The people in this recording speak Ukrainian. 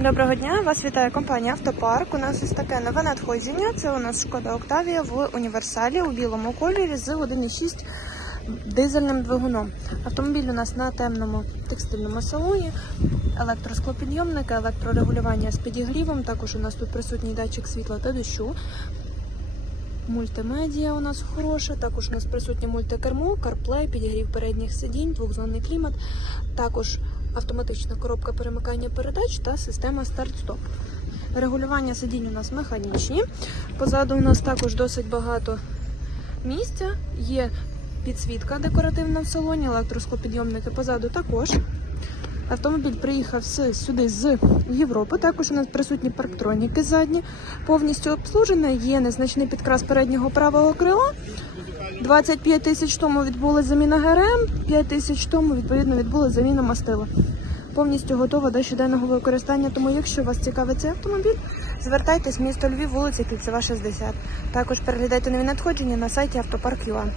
Доброго дня, вас вітає компанія Автопарк. У нас ось таке нове надходження. Це у нас шкода Октавія в універсалі у білому кольорі з 1,6 дизельним двигуном. Автомобіль у нас на темному текстильному салоні, електросклопідйомники, електрорегулювання з підігрівом. Також у нас тут присутній датчик світла та дощу. Мультимедіа у нас хороша, також у нас присутнє мультикермо, CarPlay, підігрів передніх сидінь, двохзонний клімат, також автоматична коробка перемикання передач та система старт-стоп. Регулювання сидінь у нас механічні. Позаду у нас також досить багато місця. Є підсвітка декоративна в салоні, електросклопідйомники позаду також. Автомобіль приїхав сюди з Європи. Також у нас присутні парктроніки задні, повністю обслужене. Є незначний підкрас переднього правого крила. 25 тисяч тому відбула заміна ГРМ, 5 тисяч тому відповідно відбула заміна мастила. Повністю готова до щоденного використання. Тому, якщо вас цікавить цей автомобіль, звертайтесь в місто Львів, вулиця Кільцева, 60. Також переглядайте нові надходження на сайті автопарк.ua.